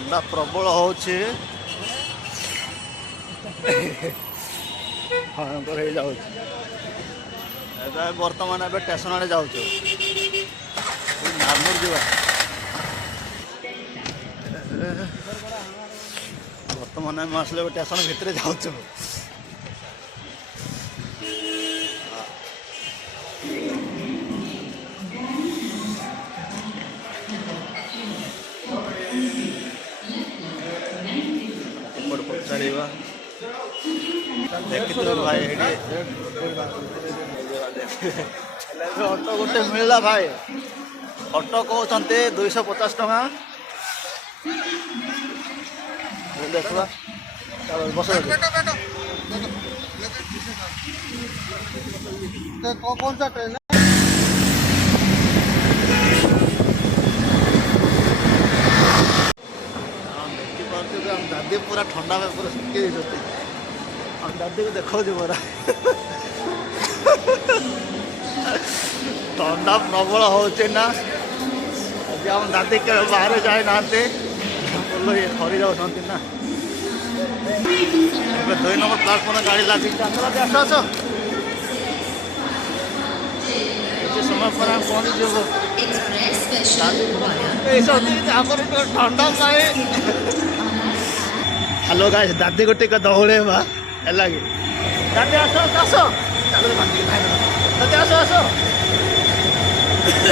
ଥଣ୍ଡା ପ୍ରବଳ ହେଉଛି ଭୟଙ୍କର ହେଇଯାଉଛି। ଏବେ ବର୍ତ୍ତମାନ ଏବେ ଷ୍ଟେସନ ଆଡ଼େ ଯାଉଛୁ ନାର୍ମୁର ଯିବା। ବର୍ତ୍ତମାନ ଆମେ ଆସିଲେ ଷ୍ଟେସନ ଭିତରେ ଯାଉଛୁ। ଏପଟେ ପଚାରିବା ଦେଖିଥିଲୁ ଭାଇ ଅଟୋ ଗୋଟେ ମିଳିଲା ଭାଇ। ଅଟୋ କହୁଛନ୍ତି 250 ଟଙ୍କା। ଦେଖିବା ବସ कौन सा ट्रेन है? देखिए दादी पूरा ठंडा में पूरा सुखी हम दादी को देखो पूरा ठंडा प्रबल होना आज हम दादी के बाहर जाए ना बोलो ये थरी जाऊँगी ना। 2 नंबर प्लाटफर्म गाड़ी लगी आस आस समय पर हम पहुँच जाबो। ठंडा पाए हेलो गाइस दादी को टिके दौड़े है लगे दादी आस आस दादी आस आस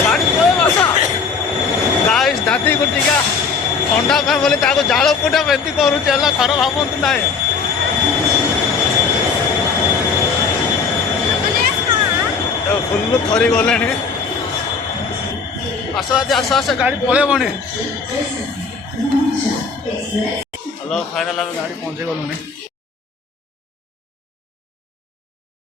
गाड़ी आस गाइस दादी को टिका ठंडा पाए बोले झाड़ पुटा एमती करुचे खराब भावतु ना। फुल थरी गले आस आस आस गाड़ी पलैबनी। हेलो फाइनाल गाड़ी पहुँचे गलुनी।